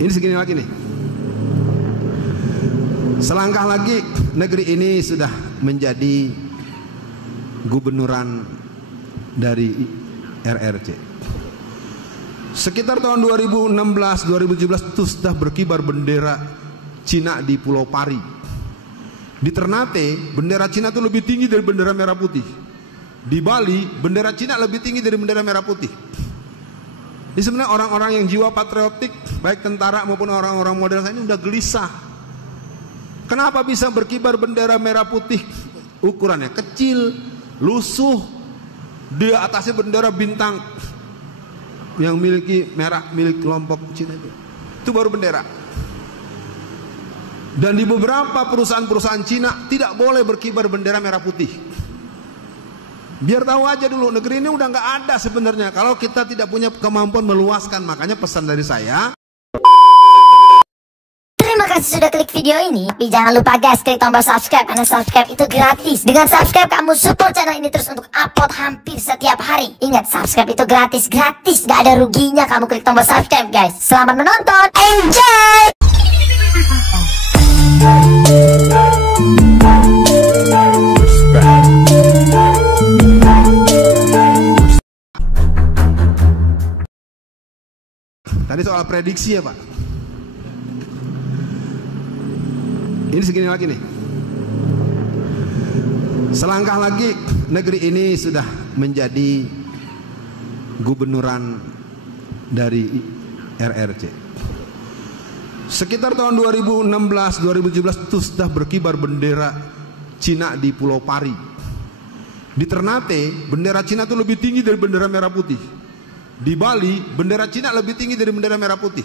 Ini segini lagi nih. Selangkah lagi negeri ini sudah menjadi gubernuran dari RRC. Sekitar tahun 2016-2017 itu sudah berkibar bendera Cina di Pulau Pari. Di Ternate bendera Cina itu lebih tinggi dari bendera merah putih. Di Bali bendera Cina lebih tinggi dari bendera merah putih. Ini sebenarnya orang-orang yang jiwa patriotik, baik tentara maupun orang-orang model saya ini udah gelisah. Kenapa bisa berkibar bendera merah putih? Ukurannya kecil, lusuh, di atasnya bendera bintang yang milik kelompok Cina itu baru bendera. Dan di beberapa perusahaan-perusahaan Cina tidak boleh berkibar bendera merah putih. Biar tahu aja dulu, negeri ini udah nggak ada sebenarnya kalau kita tidak punya kemampuan meluaskan. Makanya pesan dari saya, terima kasih sudah klik video ini. Tapi jangan lupa guys, klik tombol subscribe, karena subscribe itu gratis. Dengan subscribe kamu support channel ini terus untuk upload hampir setiap hari. Ingat, subscribe itu gratis, gak ada ruginya kamu klik tombol subscribe guys. Selamat menonton, enjoy. tadi soal prediksi ya Pak. Ini segini lagi nih. Selangkah lagi negeri ini sudah menjadi gubernuran dari RRC. Sekitar tahun 2016-2017 itu sudah berkibar bendera Cina di Pulau Pari. Di Ternate bendera Cina itu lebih tinggi dari bendera merah putih. Di Bali bendera Cina lebih tinggi dari bendera merah putih.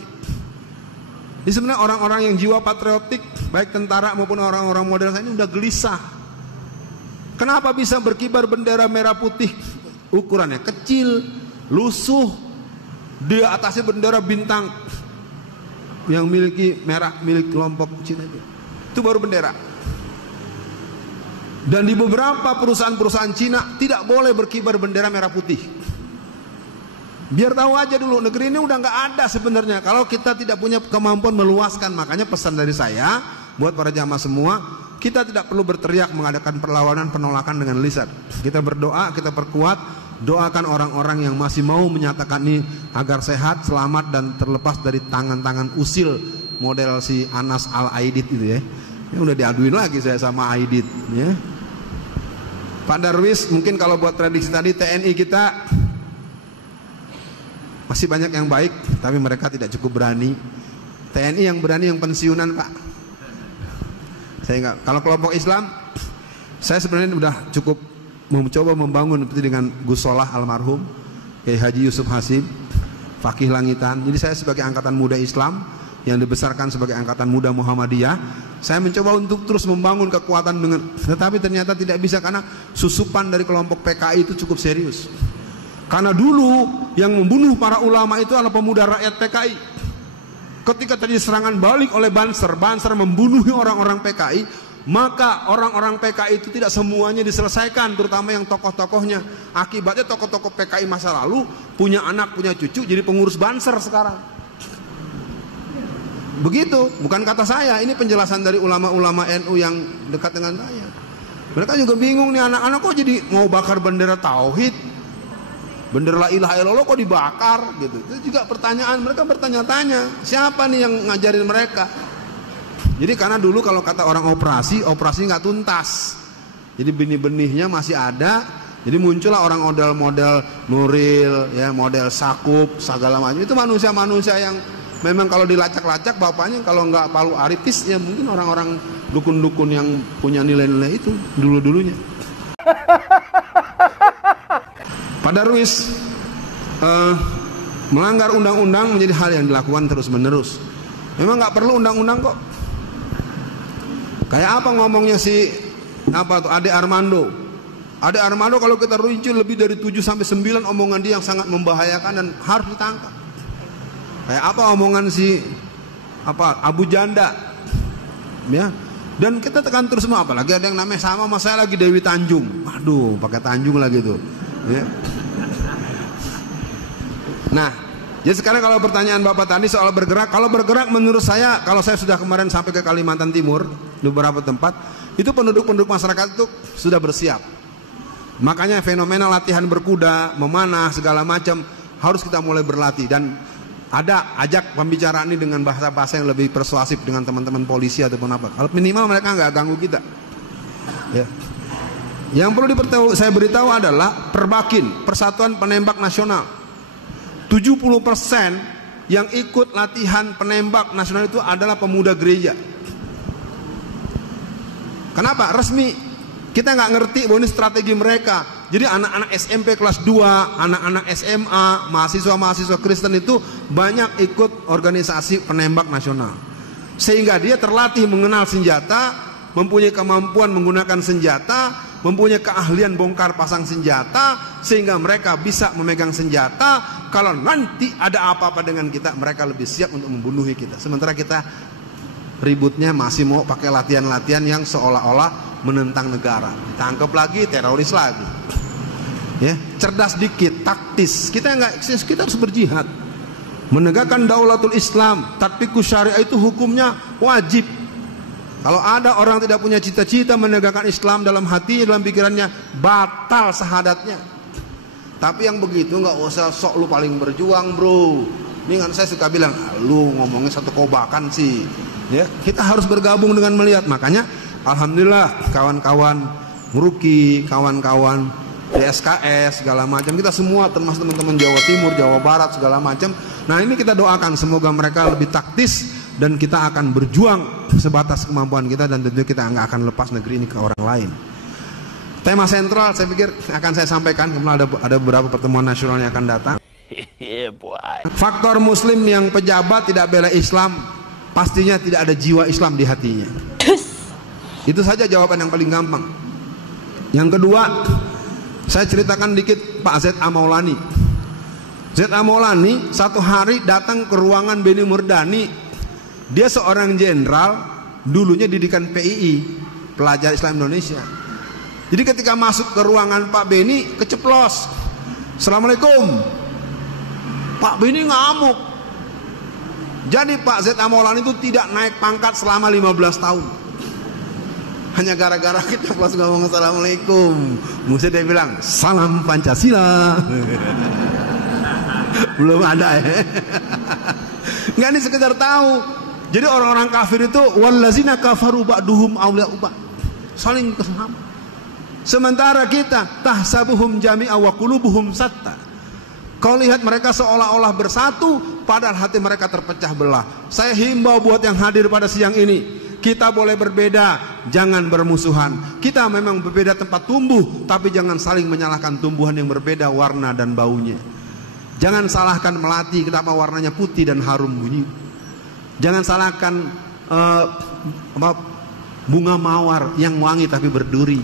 Ini sebenarnya orang-orang yang jiwa patriotik, baik tentara maupun orang-orang model saya ini udah gelisah. Kenapa bisa berkibar bendera merah putih? Ukurannya kecil, lusuh, di atasnya bendera bintang yang milik kelompok Cina itu baru bendera. Dan di beberapa perusahaan-perusahaan Cina tidak boleh berkibar bendera merah putih. Biar tahu aja dulu, negeri ini udah nggak ada sebenarnya kalau kita tidak punya kemampuan meluaskan. Makanya pesan dari saya buat para jamaah semua, kita tidak perlu berteriak mengadakan perlawanan penolakan dengan lisan. Kita berdoa, kita perkuat, doakan orang-orang yang masih mau menyatakan ini agar sehat, selamat dan terlepas dari tangan-tangan usil model si Anas Al-Aidid itu ya. Ini udah diaduin lagi saya sama Aidid ya. Pak Darwis, mungkin kalau buat prediksi tadi TNI kita masih banyak yang baik, tapi mereka tidak cukup berani. TNI yang berani yang pensiunan Pak. Saya enggak. Kalau kelompok Islam, saya sebenarnya udah cukup mencoba membangun seperti dengan Gus Solah almarhum, Kiai Haji Yusuf Hasim, Fakih Langitan. Jadi saya sebagai angkatan muda Islam yang dibesarkan sebagai angkatan muda Muhammadiyah, saya mencoba untuk terus membangun kekuatan dengan, tetapi ternyata tidak bisa karena susupan dari kelompok PKI itu cukup serius. Karena dulu yang membunuh para ulama itu adalah pemuda rakyat PKI. Ketika terjadi serangan balik oleh Banser membunuh orang-orang PKI, maka orang-orang PKI itu tidak semuanya diselesaikan, terutama yang tokoh-tokohnya. Akibatnya tokoh-tokoh PKI masa lalu punya anak, punya cucu, jadi pengurus Banser sekarang. Begitu, bukan kata saya, ini penjelasan dari ulama-ulama NU yang dekat dengan saya. Mereka juga bingung nih, anak-anak kok jadi mau bakar bendera tauhid, bendera la ilaha illallah kok dibakar gitu. Itu juga pertanyaan, mereka bertanya-tanya, siapa nih yang ngajarin mereka? Jadi karena dulu kalau kata orang operasi nggak tuntas. Jadi benih-benihnya masih ada. Jadi muncullah orang model Nuril, ya, model Sakup, segala macam. Itu manusia-manusia yang memang kalau dilacak-lacak bapaknya kalau nggak Palu Arifis, ya mungkin orang-orang dukun-dukun yang punya nilai-nilai itu dulu-dulunya. Pak Darwis, melanggar undang-undang menjadi hal yang dilakukan terus-menerus. Memang nggak perlu undang-undang kok. Kayak apa ngomongnya si Ade Armando. Ade Armando kalau kita rinci lebih dari 7-9 omongan dia yang sangat membahayakan dan harus ditangkap. Kayak apa omongan si Abu Janda, ya. Dan kita tekan terus semua, apalagi ada yang namanya sama saya lagi Dewi Tanjung. Aduh, pakai Tanjung lagi tuh. Ya. Nah, Jadi sekarang kalau pertanyaan Bapak tadi soal bergerak, kalau bergerak menurut saya, kalau saya sudah kemarin sampai ke Kalimantan Timur, di beberapa tempat, itu penduduk-penduduk masyarakat itu sudah bersiap. Makanya fenomena latihan berkuda, memanah, segala macam harus kita mulai berlatih. Dan ada ajak pembicaraan ini dengan bahasa-bahasa yang lebih persuasif dengan teman-teman polisi ataupun apa. Kalau minimal mereka nggak ganggu kita. Ya. Yang perlu saya beritahu adalah Perbakin, Persatuan Penembak Nasional. 70% yang ikut latihan penembak nasional itu adalah pemuda gereja. Kenapa? Resmi. Kita nggak ngerti bahwa ini strategi mereka. Jadi anak-anak SMP kelas 2, anak-anak SMA, mahasiswa-mahasiswa Kristen itu banyak ikut organisasi penembak nasional. Sehingga dia terlatih mengenal senjata, mempunyai kemampuan menggunakan senjata, mempunyai keahlian bongkar pasang senjata, sehingga mereka bisa memegang senjata. Kalau nanti ada apa-apa dengan kita, mereka lebih siap untuk membunuh kita. Sementara kita ributnya masih mau pakai latihan-latihan yang seolah-olah menentang negara. Tangkap lagi, teroris lagi. Ya, cerdas dikit, taktis. Kita harus berjihad. Menegakkan daulatul Islam, tatbiqus syariah itu hukumnya wajib. Kalau ada orang tidak punya cita-cita menegakkan Islam dalam hati, dalam pikirannya, batal syahadatnya. Tapi yang begitu nggak usah sok lu paling berjuang, bro. Ini kan saya suka bilang, lu ngomongnya satu kobakan sih. Ya, kita harus bergabung dengan melihat. Makanya, alhamdulillah kawan-kawan Muruki, kawan-kawan DSKS segala macam, kita semua termasuk teman-teman Jawa Timur, Jawa Barat segala macam. Nah ini kita doakan semoga mereka lebih taktis dan kita akan berjuang sebatas kemampuan kita, dan tentu kita nggak akan lepas negeri ini ke orang lain. Tema sentral saya pikir akan saya sampaikan, kemudian ada beberapa pertemuan nasional yang akan datang. Faktor Muslim yang pejabat tidak bela Islam, pastinya tidak ada jiwa Islam di hatinya. Itu saja jawaban yang paling gampang. Yang kedua, saya ceritakan dikit Pak Z.A. Maulani. Z.A. Maulani satu hari datang ke ruangan Benny Murdani. Dia seorang jenderal, dulunya didikan PII, Pelajar Islam Indonesia. Jadi ketika masuk ke ruangan Pak Benny, keceplos. Assalamualaikum. Pak Benny ngamuk. Jadi Pak Z.A. Maulani itu tidak naik pangkat selama 15 tahun. Hanya gara-gara kita pas ngomong Assalamualaikum, mesti dia bilang salam Pancasila. Belum ada ya. Nggak, ini sekedar tahu. Jadi orang-orang kafir itu wallazina kafaru ba'duhum awliya'u ba'd, saling kesama. Sementara kita tahsabuhum jami'a wa qulubuhum satta. Kau lihat mereka seolah-olah bersatu, padahal hati mereka terpecah belah. Saya himbau buat yang hadir pada siang ini, kita boleh berbeda, jangan bermusuhan. Kita memang berbeda tempat tumbuh, tapi jangan saling menyalahkan tumbuhan yang berbeda warna dan baunya. Jangan salahkan melati, kenapa warnanya putih dan harum bunyi. Jangan salahkan bunga mawar yang wangi tapi berduri.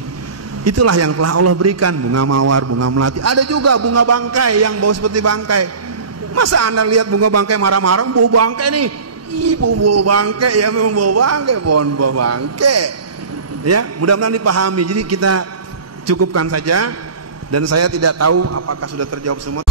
Itulah yang telah Allah berikan, bunga mawar, bunga melati. Ada juga bunga bangkai yang bau seperti bangkai. Masa Anda lihat bunga bangkai marah-marah, bau bangkai nih. Ibu bau bangkai, ya memang bau bangkai, pohon bau bangkai. Ya, mudah-mudahan dipahami. Jadi kita cukupkan saja, dan saya tidak tahu apakah sudah terjawab semua.